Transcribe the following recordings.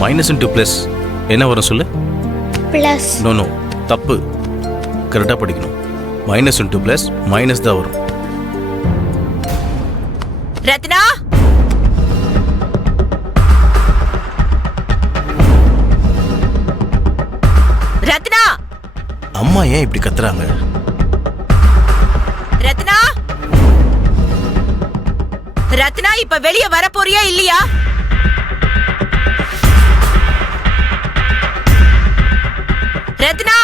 Minus into plus என்ன வரும் சொல்லு? பிளஸ். நோ தப்பு. கரெக்டாக படிக்கணும். மைனஸ் இன்டூ பிளஸ் மைனஸ் தான் வரும். ரத்னா, ரத்னா, அம்மா ஏன் இப்படி கத்துறாங்க? ரத்னா, ரத்னா, இப்ப வெளிய வர போறியா இல்லையா? ரத்னா,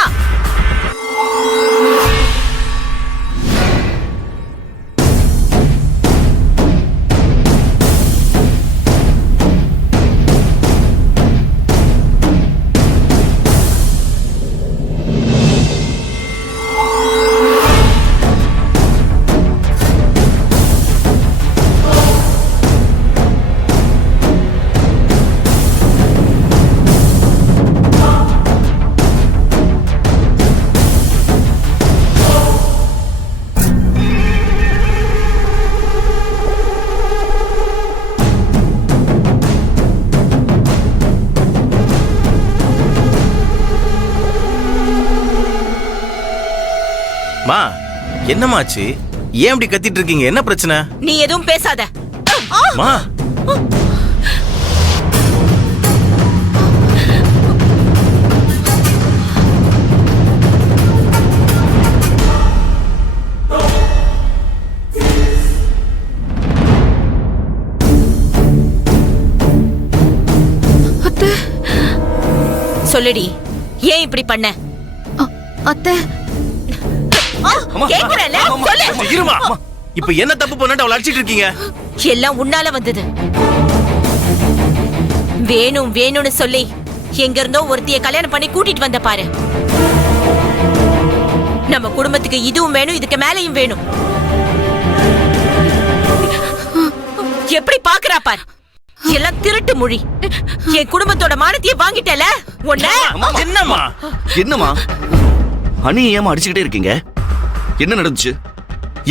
மா என்னமாச்சு? ஏன் இப்படி கத்திட்டு இருக்கீங்க? என்ன பிரச்சனை? நீ எதுவும் பேசாத. மா சொல்லுடி, ஏன் இப்படி பண்ண? அத்தை, கேக்குறல, சொல்லு. இருமா. இப்ப என்ன தப்பு பண்ணிட்டு அவளை அடிச்சிட்டு இருக்கீங்க? எல்லாம் உன்னால வந்தது. வேணும் வேணும்னு சொல்லி எங்க இருந்தோ ஒருத்திய கல்யாணம் பண்ணி கூட்டிட்டு வந்த பாரு. நம்ம குடும்பத்துக்கு இதுவும் வேணும், இதுக்கு மேலையும் வேணும். எப்படி பாக்குறா பாரு. எல்லாம் திருட்டு மொழி. என் குடும்பத்தோட மானத்தையே வாங்கிட்டல. என்னம்மா? என்னம்மா அண்ணி ஏமா அடிச்சுக்கிட்டே இருக்கீங்க? என்ன நடந்துச்சு?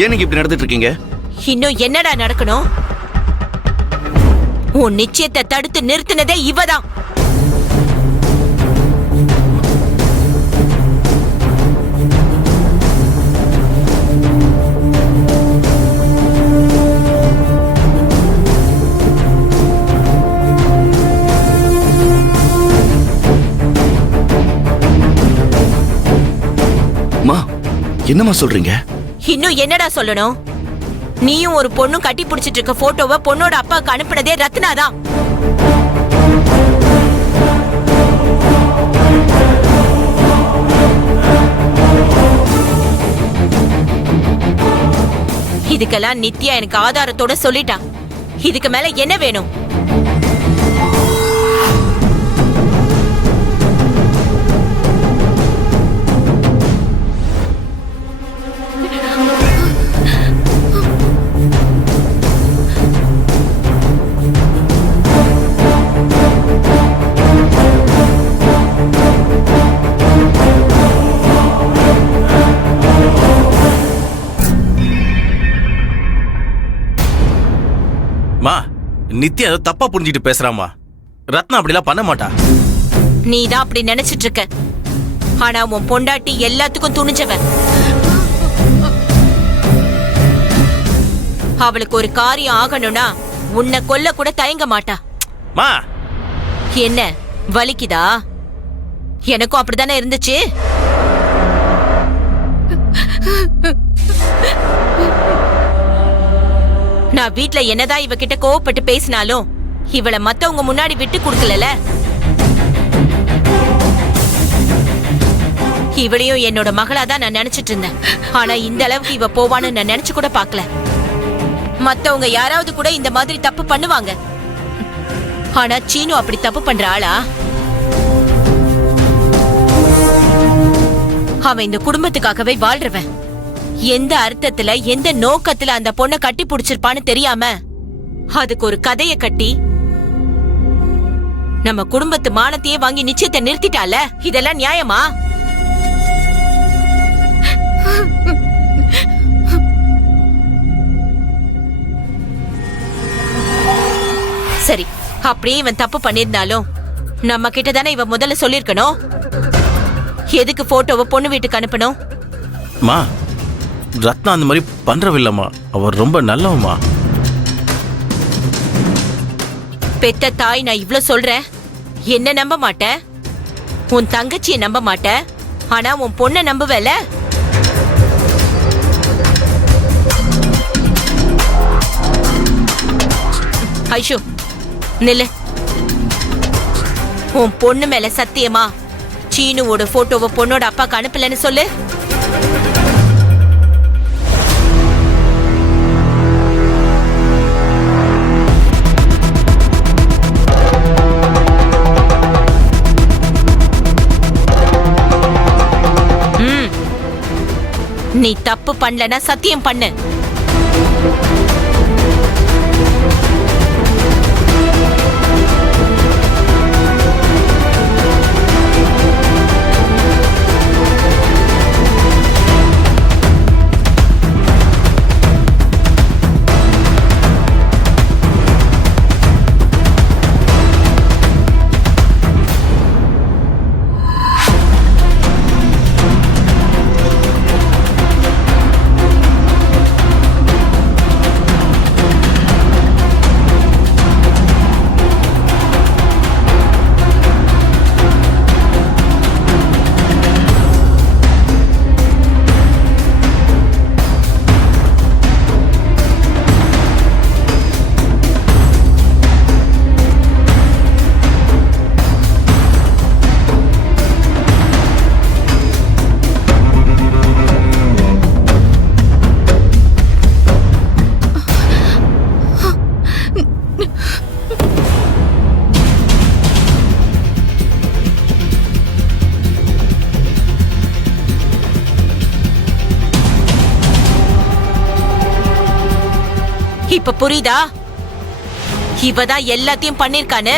ஏன் நீங்க இப்படி நடந்துட்டு இருக்கீங்க? இன்னும் என்னடா நடக்கணும்? உன் நிச்சயத்தை தடுத்து நிறுத்தினதே இவதான். என்னம்மா சொல்றீங்க? இன்னும் என்னடா சொல்லணும்? நீயும் ஒரு பொண்ணும் கட்டி பிடிச்சிட்டு இருக்க போட்டோவை பொண்ணோட அப்பாவுக்கு அனுப்பினதே ரத்னா தான். இதுக்கெல்லாம் நித்யா எனக்கு ஆதாரத்தோட சொல்லிட்டா. இதுக்கு மேல என்ன வேணும்? நித்யா தப்பா புரிஞ்சிட்டு பேசுறாமா. ரத்னா அப்படிலாம் பண்ண மாட்டா. நீதான் அப்படி நினைச்சிட்டு இருக்க. ஆனா உன் பொண்டாட்டி எல்லாத்துக்கும் துணிஞ்சவ. அவளுக்கு ஒரு காரியம் ஆகணும்னா உன்னை கொல்ல கூட தயங்க மாட்டா. மா என்ன வலிக்குதா? எனக்கும் அப்படித்தானே இருந்துச்சு. நான் வீட்ல என்னதான் இவகிட்ட கோவப்பட்டு பேசினாலும் இவளை மத்தவங்க முன்னாடி விட்டு கொடுக்கல. இவளையும் என்னோட மகளாதான் நான் நினைச்சிட்டு இருந்தேன். ஆனா இந்த அளவுக்கு இவ போவான்னு நான் நினைச்சு கூட பாக்கல. மத்தவங்க யாராவது கூட இந்த மாதிரி தப்பு பண்ணுவாங்க. ஆனா சீனு அப்படி தப்பு பண்ற ஆளா? அவன் இந்த குடும்பத்துக்காகவே வாழ்றவன். எந்த அர்த்தத்துல எந்த நோக்கத்துல அந்த பொண்ணை கட்டி புடிச்சிருப்பான்னு தெரியாம அதுக்கு ஒரு கதைய கட்டி நம்ம குடும்பத்து மானத்தையே வாங்கி நிச்சயத்தை நிறுத்திட்டால. இதெல்லாம் நியாயமா? சரி, அப்படியே இவன் தப்பு பண்ணிருந்தாலும் நம்ம கிட்ட தானே இவ முதல்ல சொல்லிருக்கணும். எதுக்கு போட்டோவை பொண்ணு வீட்டுக்கு அனுப்பணும்? மா, ரத்னா அந்த மாதிரி பண்றவில்லம்மா. அவர் ரொம்ப நல்லவம்மா. பெத்த தாய் நான் இவ்ளோ சொல்றேன், என்ன நம்ப மாட்டேன், உன் தங்கச்சியை நம்ப மாட்டேன், ஆனா உன் பொண்ணை நம்புவல. ஐஷு நில்லு. உன் பொண்ணு மேல சத்தியமா சீனுவோட போட்டோவை பொண்ணோட அப்பாக்கு அனுப்பலன்னு சொல்லு. நீ தப்பு பண்ணலனா சத்தியம் பண்ணு. இப்ப புரியுதா? இவதான் எல்லாத்தையும் பண்ணிருக்கானு.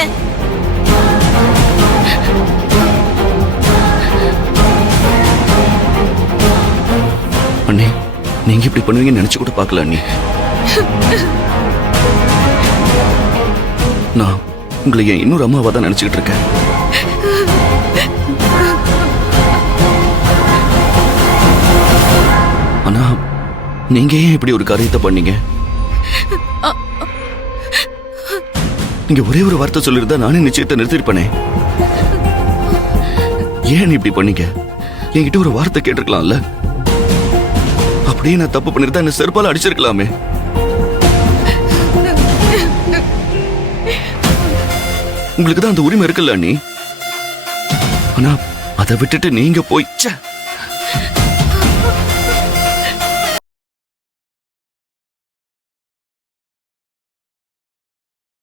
அண்ணே, நீங்க இப்படி பண்ணுவீங்கன்னு நினைச்சு கூட பார்க்கல அண்ணி. நான் உங்களை என் இன்னொரு அம்மாவா தான் நினைச்சுக்கிட்டு இருக்கேன். ஆனா நீங்க ஏன் இப்படி ஒரு காரியத்தை பண்ணீங்க? நீங்க ஒரே ஒரு வார்த்தை சொல்லிருந்தா நானே நிச்சயத்தை நிறுத்திருப்பேனே. ஏன் இப்படி பண்ணீங்க? என்கிட்ட ஒரு வார்த்தை கேட்டிருக்கலாம்ல. அப்படியே நான் தப்பு பண்ணிருந்தா என்ன செருப்பால அடிச்சிருக்கலாமே. உங்களுக்கு தான் அந்த உரிமை இருக்குல்ல அண்ணி. ஆனா அதை விட்டுட்டு நீங்க போய்